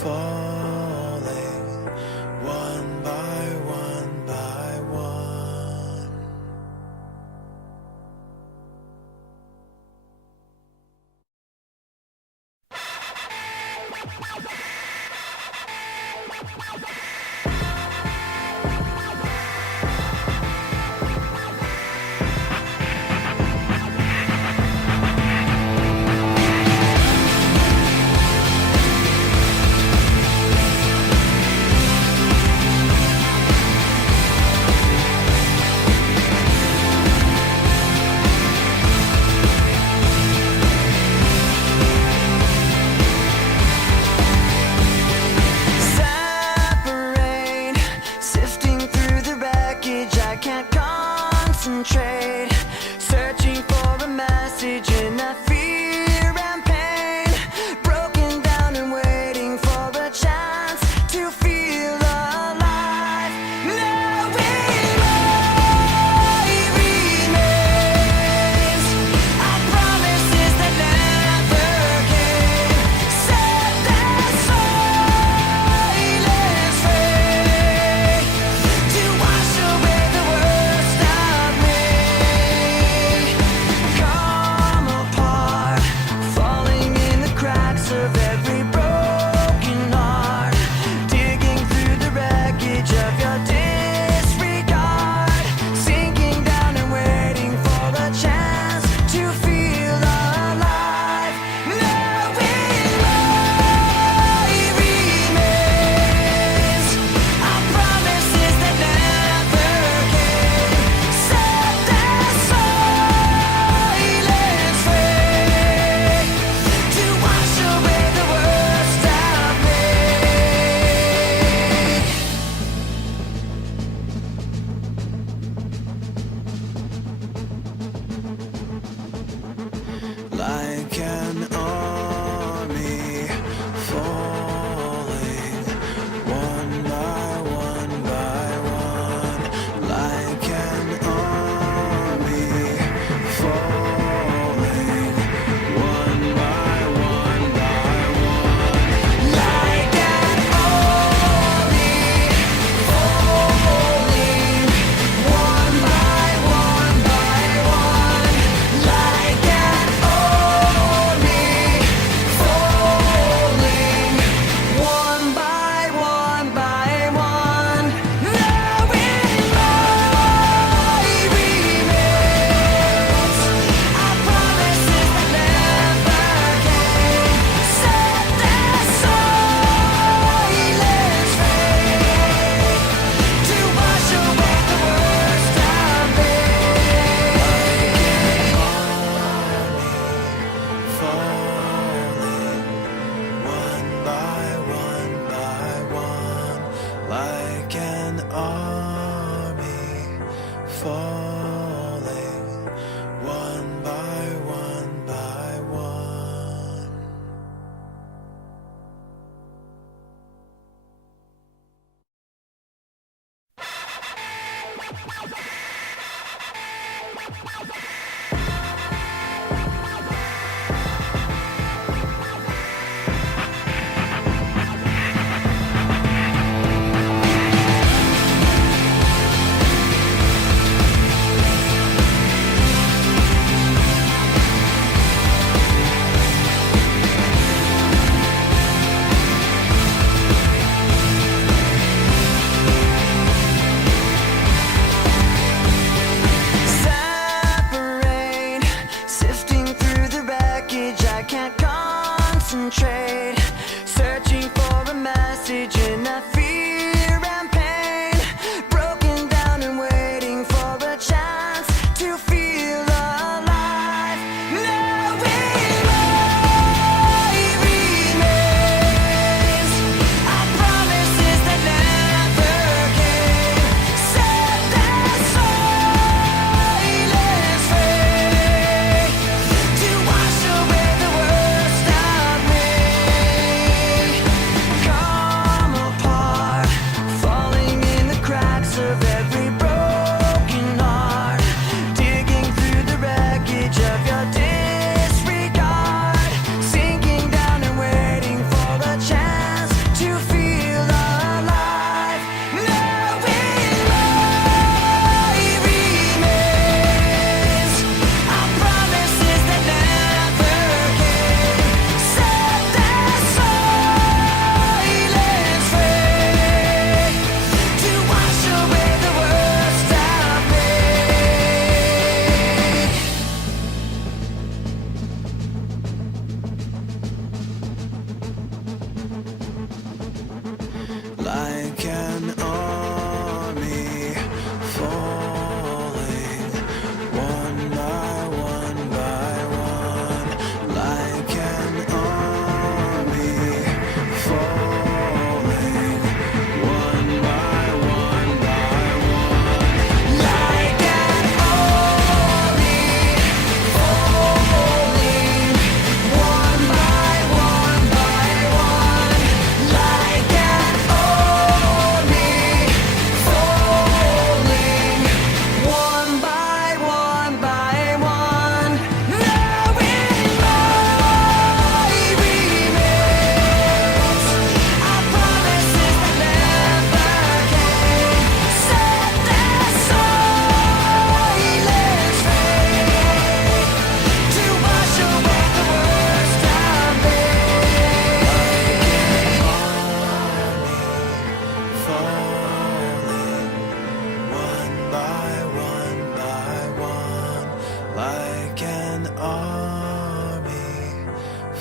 falling one by one by one. Searching for a message in that fear and pain, broken down and waiting for a chance to feel alive. Knowing life remains, our promises that never came, set their silence free to wash away the worst of me. Come apart, falling in the cracks of every broken heart, digging through the wreckage of your disregard, sinking down and waiting for a chance to feel alive. Knowing life remains, our promises that never came, set their silence free to wash away the worst of me. Like an army falling one by one by one. Like an army falling one by one by one. Like an army falling one by one by one. Like an army falling one by one by one. Knowing life remains, our promises that never came, set their silence free to wash away the worst of me. Like an army falling one by one by one. Separate, sifting through the wreckage, I can't concentrate, searching for a message in that fear and pain, broken down and waiting for a chance to feel alive. Knowing life remains, our promises that never came, set their silence free to wash away the worst of me. Come apart,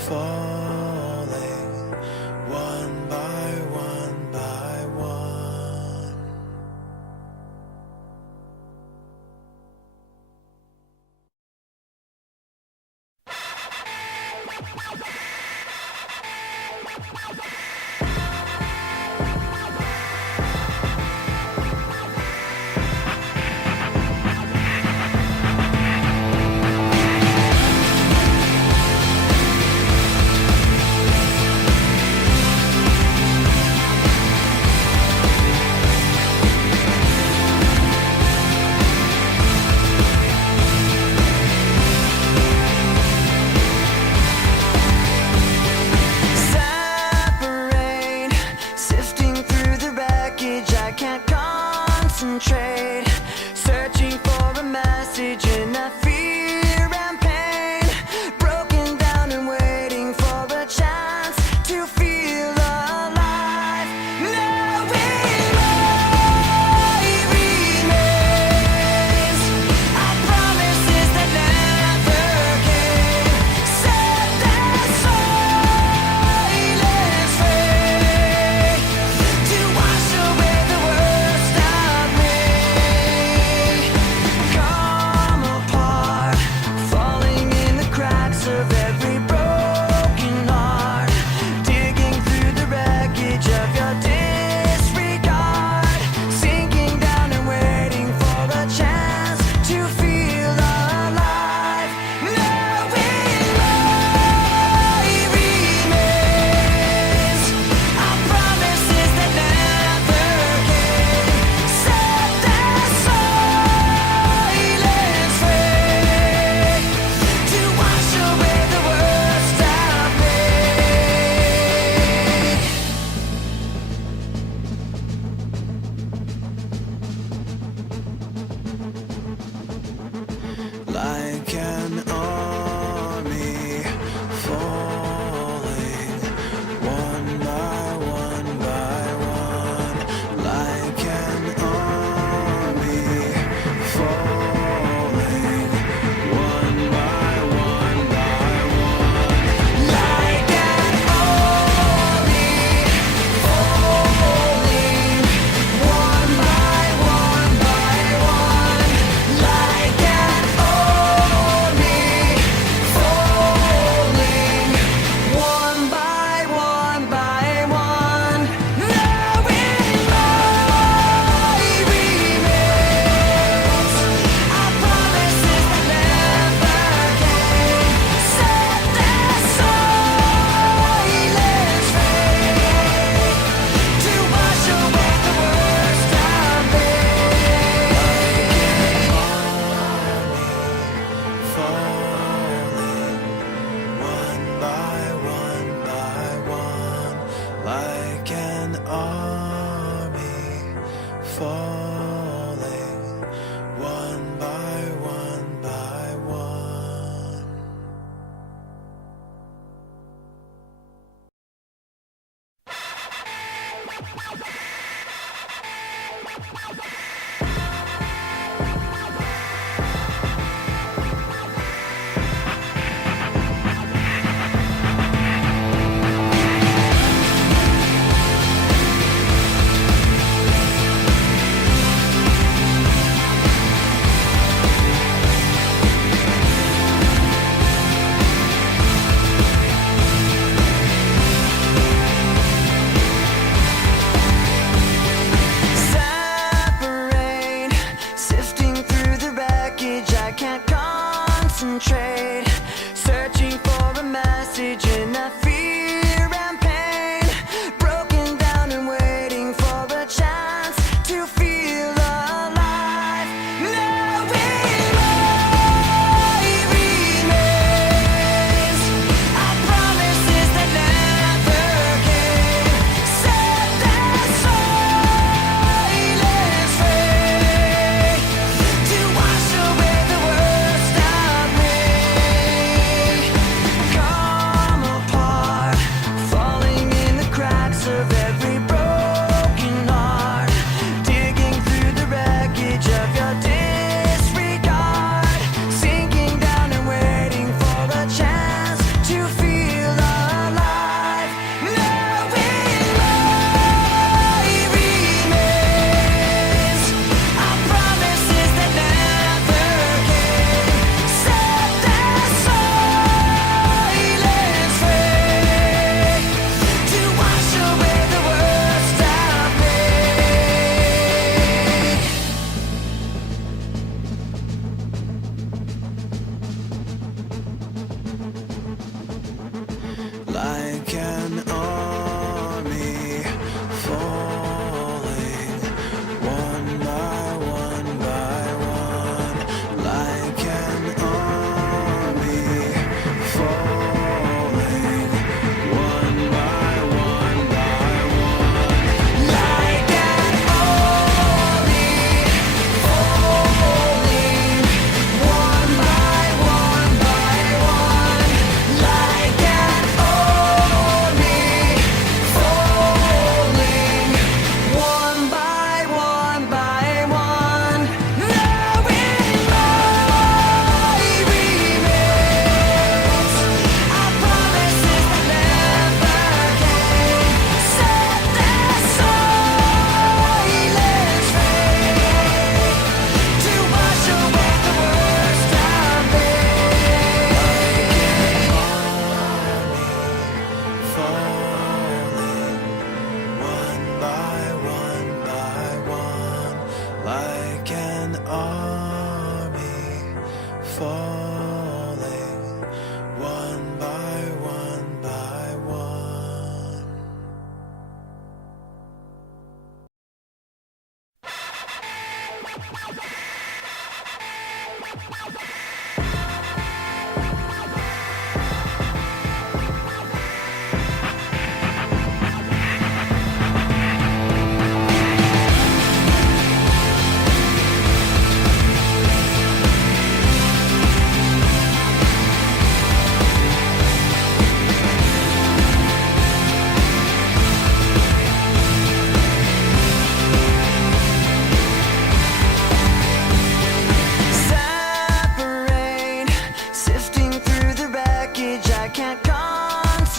falling one by one by one. Separate, sifting through the wreckage, I can't concentrate, searching for a message in that fear and pain, broken down and waiting for a chance to feel alive, knowing I remains, our promises that never came, set their silence free, to wash away the worst of me. Come apart, falling in the cracks of every broken heart, digging through the wreckage of your disregard, sinking down and waiting for a chance to feel alive, knowing I remains, our promises that never came, set their silence free, to wash away the worst of me. Like an army falling one by one by one, like an army falling one by one by one, like an army falling one by one by one, like an army falling one by one by one, knowing I remains, our promises that never came, set their silence free, to wash away the worst of me. Like an army falling one by one by one, like an army falling one by one by one. Separate, sifting through the wreckage, I can't concentrate, searching for a message in that fear and pain, broken down and waiting for a chance to feel alive, knowing I remains, our promises that never came, set their silence free, to wash away the worst of me. Come apart,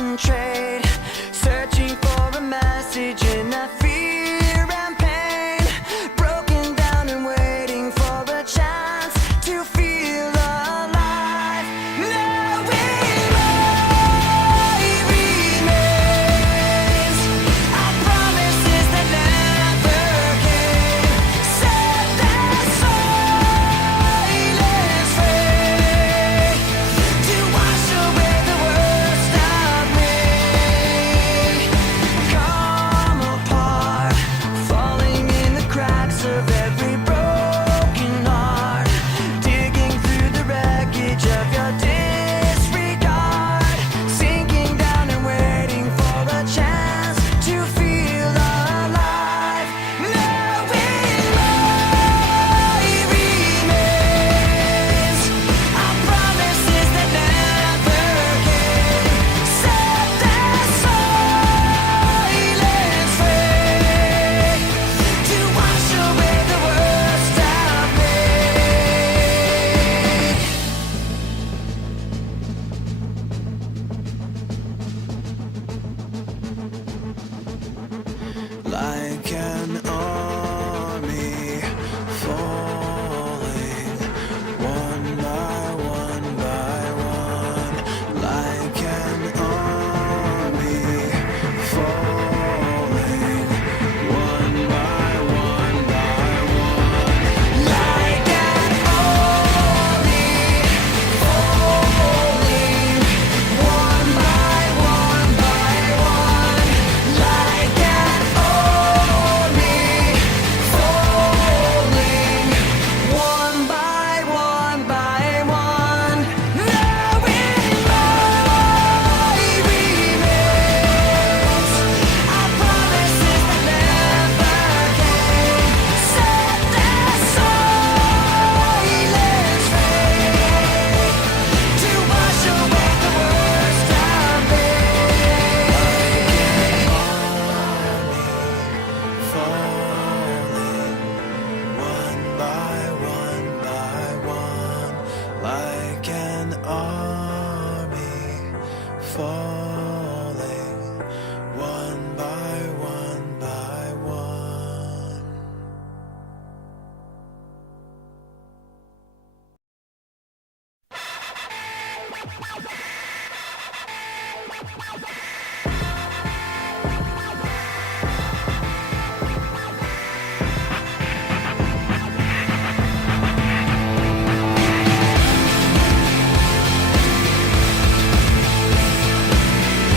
concentrate, searching for a message in that fear and pain, broken down and waiting for a chance to feel alive. Knowing life remains, our promises that never came, set that silence free, to wash away the worst of me. Come apart, falling in the cracks of every broken heart, digging through the wreckage of your disregard, sinking down and waiting for a chance to feel alive. Knowing life remains, our promises that never came, set that silence free, to wash away the worst of me. Like an army falling, one by one by one. Like an army falling, one by one by one. Like an army falling, one by one by one. Like an army falling, one by one by one. Knowing life remains, our promises that never came, set that silence free, to wash away the worst of me. Like an army falling, one by one by one.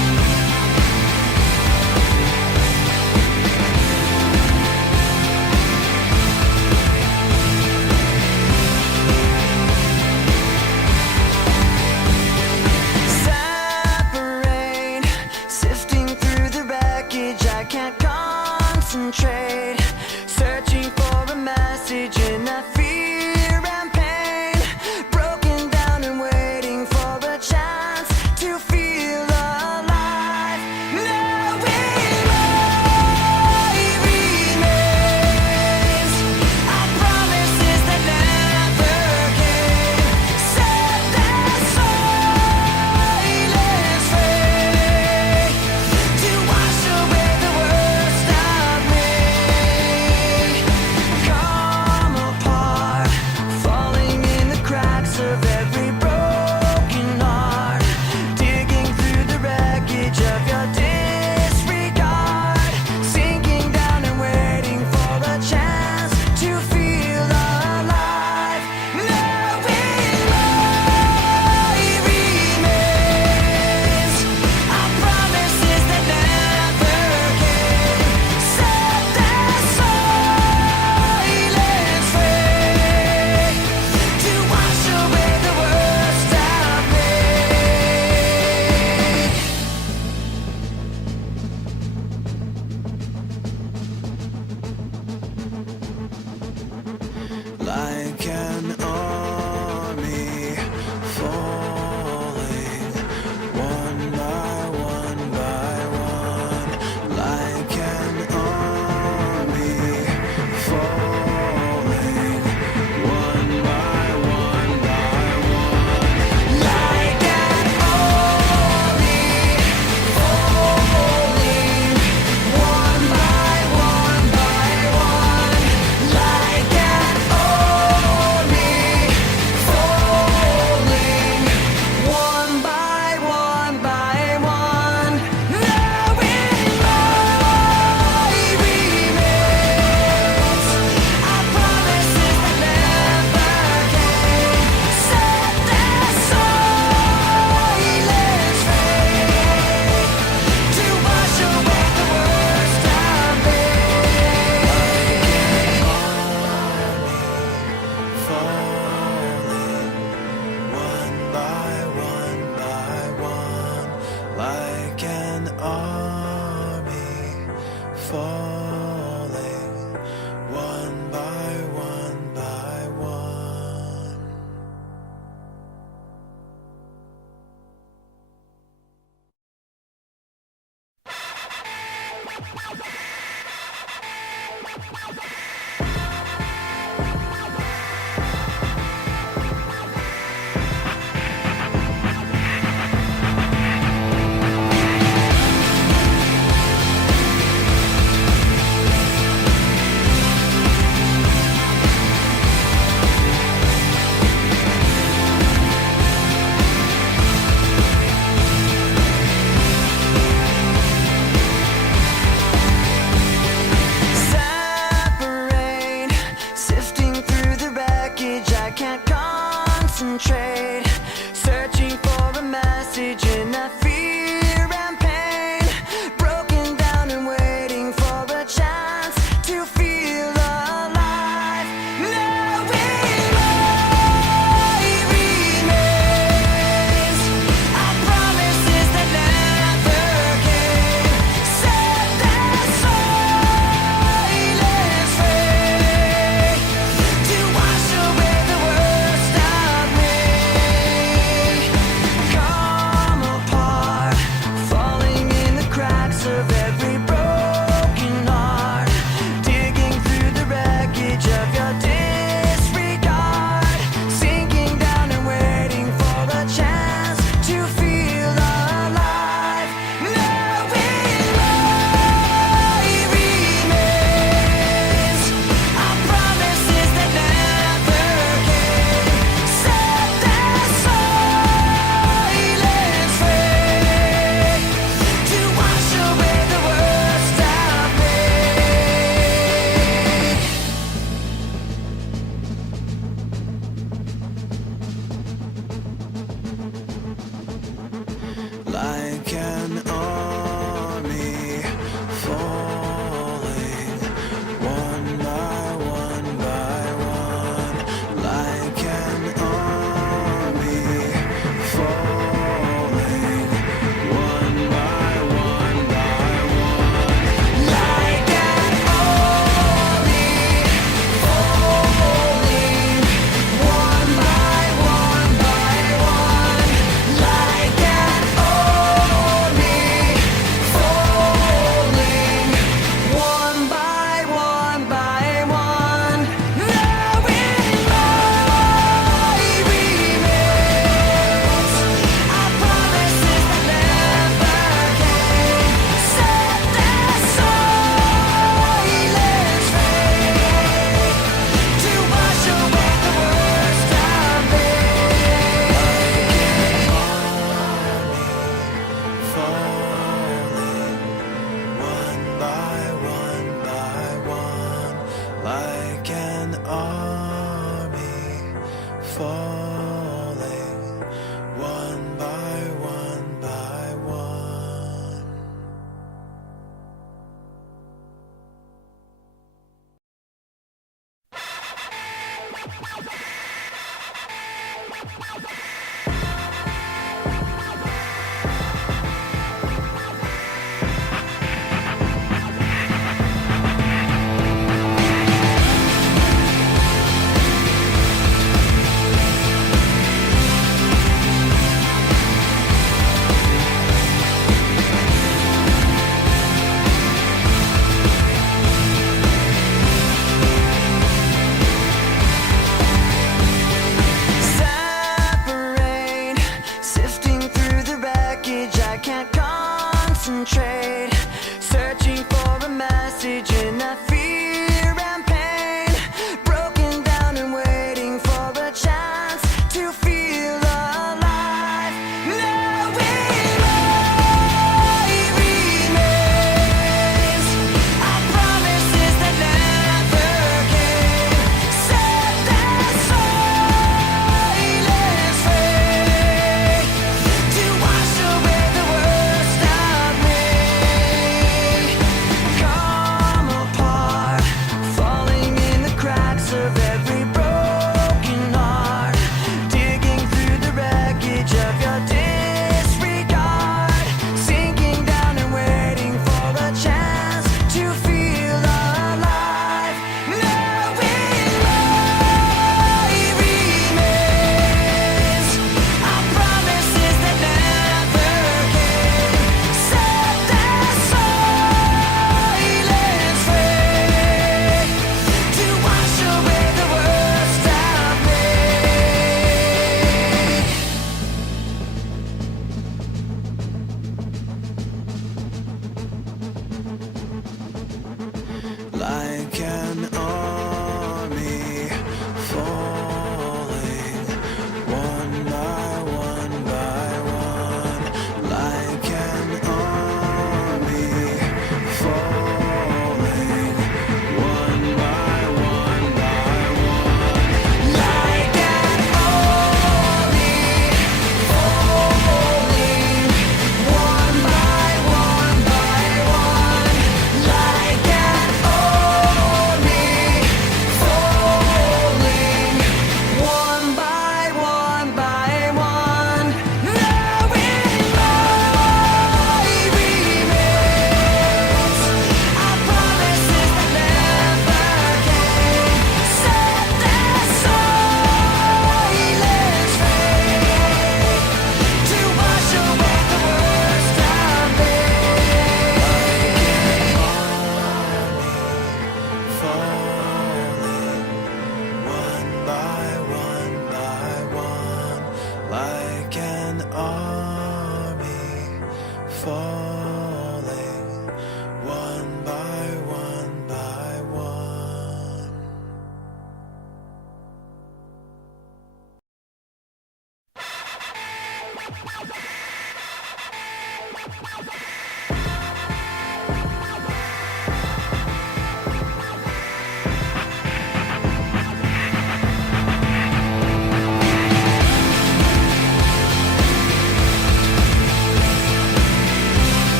falling, one by one, like an army falling, one by one by one. Separate, sifting through the wreckage, I can't concentrate, searching for a message in that fear and pain, broken down and waiting for a chance to feel alive, knowing life remains, our promises that never came, set that silence free, to wash away the worst of me, come apart, falling in the cracks of every broken heart, digging through the wreckage of your disregard, sinking down and waiting for a chance to feel alive, knowing life remains, our promises that never came, set that silence free, to wash away the worst of me. Like an army falling, one by one, like an army falling, one by one, like an army falling, one by one, like an army falling, one by one, knowing life remains, our promises that never came, set that silence free, to wash away the worst of me. Falling, one by one, like an army falling, one by one.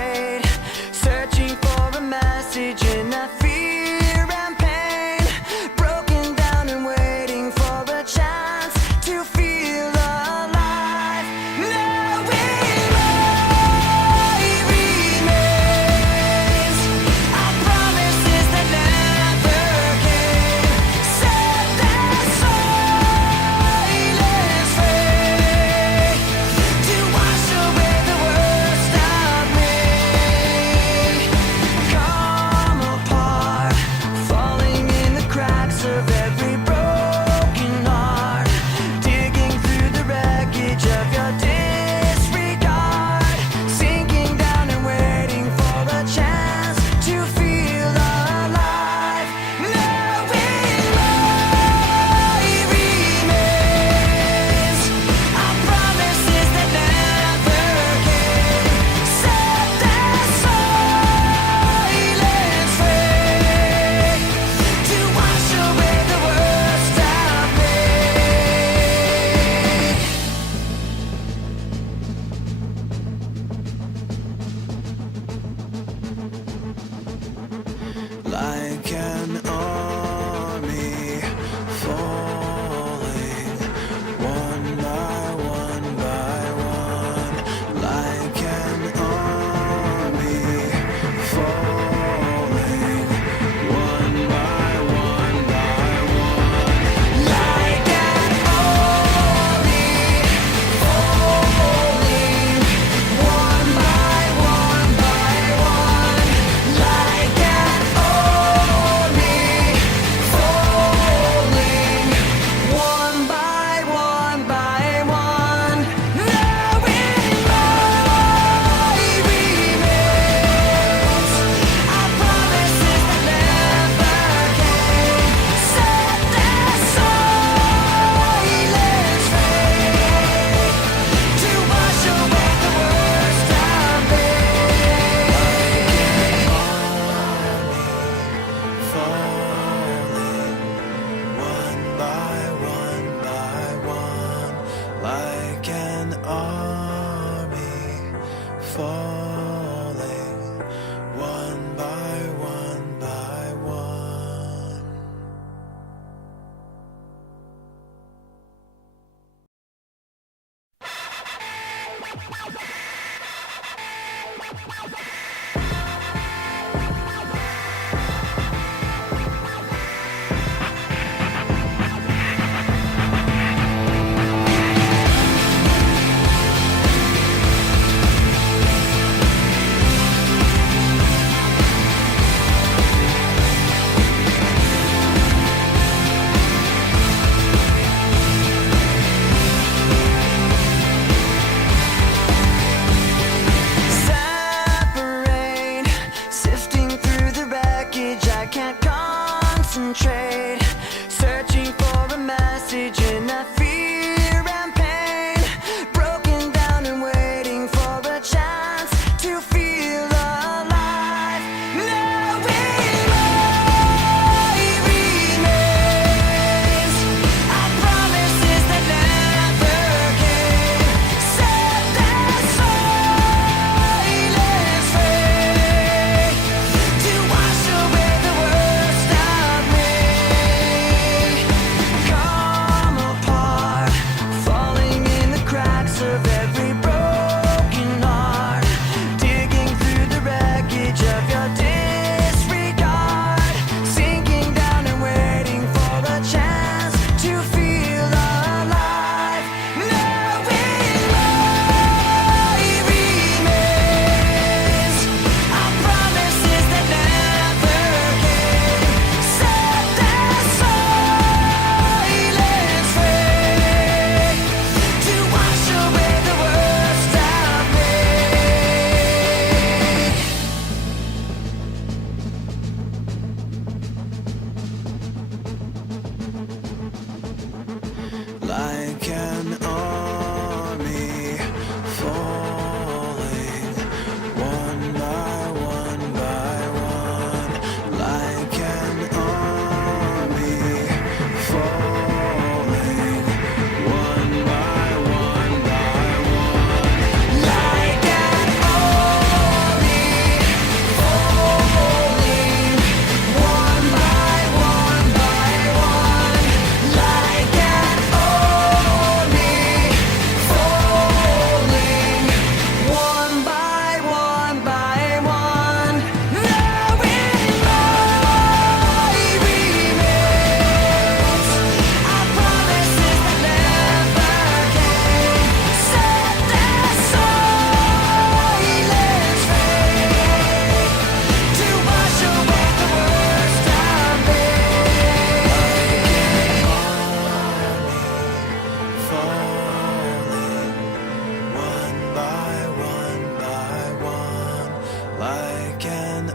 concentrate, searching for a message in a fear and pain, broken down and waiting for a chance to feel alive. Knowing life remains, our promises that never came, set that silence free to wash away the worst of me. Come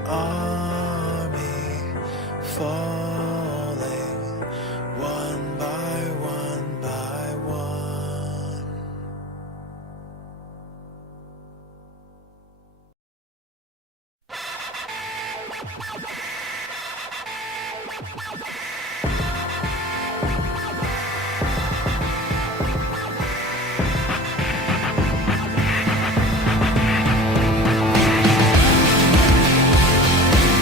army falling one by one by one.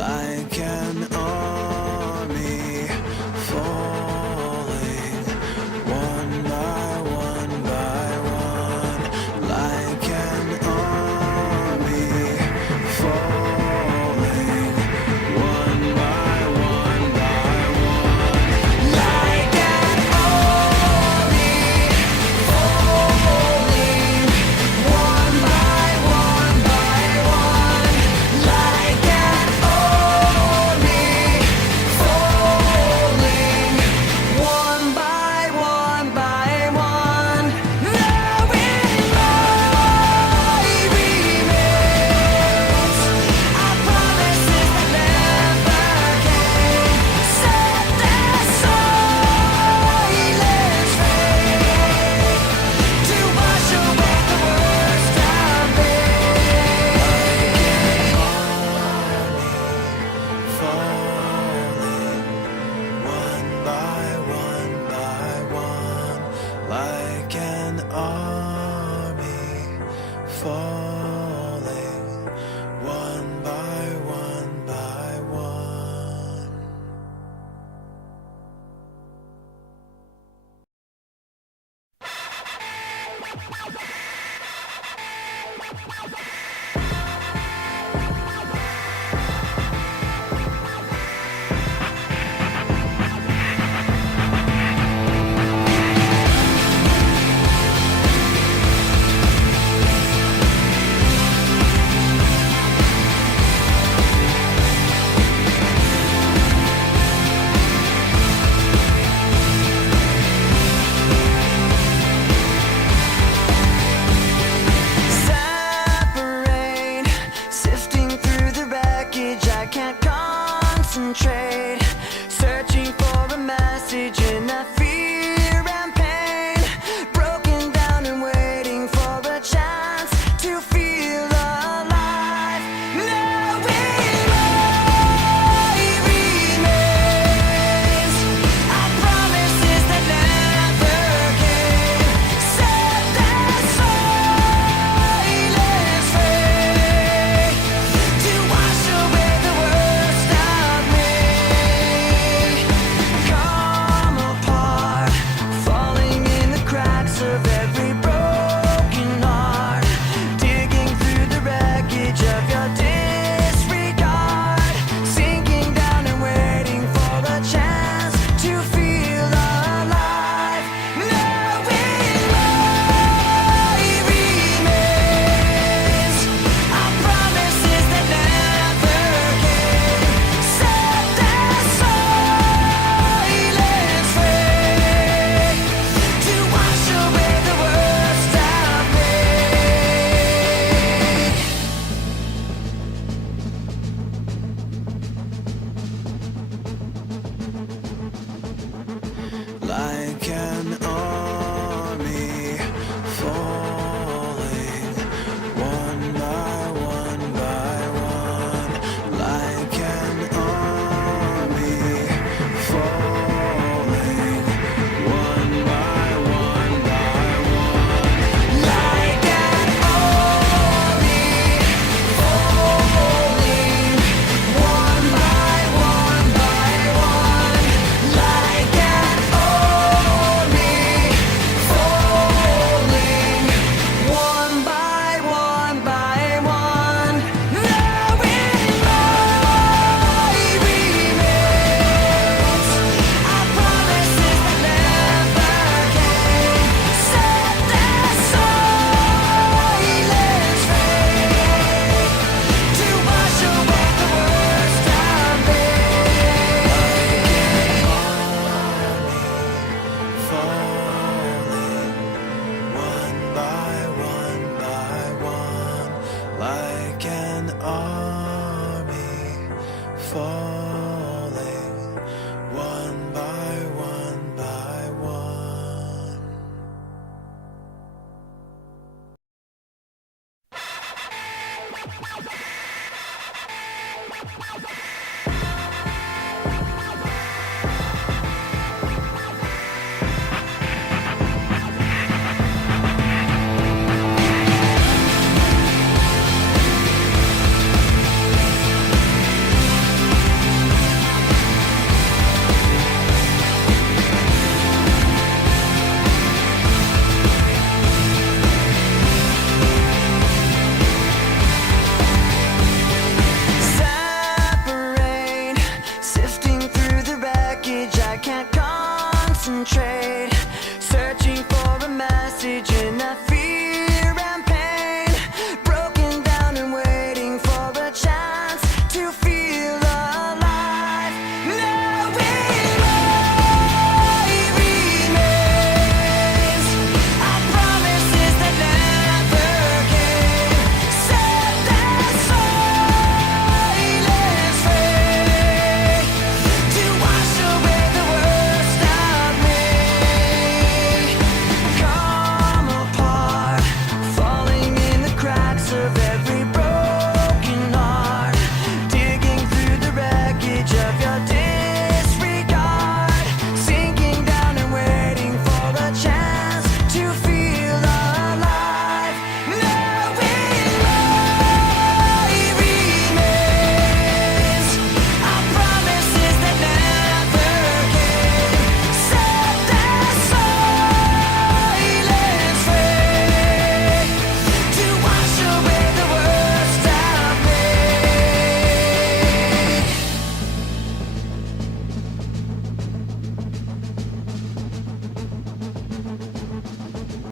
like an army falling one by one by one, like an army falling one by one by one, like an army falling one by one by one, like an army falling one by one by one. Knowing my remains are promises that never came. Set their silence fade to wash away the worst of me. Like an army falling one by one by one, like an army falling one by one by one. Separate, sifting through the wreckage, I can't concentrate, searching for a message in that fear and pain, broken down and waiting for a chance to feel alive. Knowing my remains are promises that never came. Set their silence fade to wash away the worst of me. Come apart, falling in the cracks of every broken heart, digging through the wreckage of your disregard, sinking down and waiting for a chance to feel alive. Knowing my remains are promises that never came. Set their silence fade to wash away the worst of me. Like an army falling one by one by one, like an army falling one by one by one, like an army falling one by one by one, like an army falling one by one by one. Knowing my remains are promises that never came. Set their silence fade to wash away the worst of me. Falling one by one by one, like an army falling.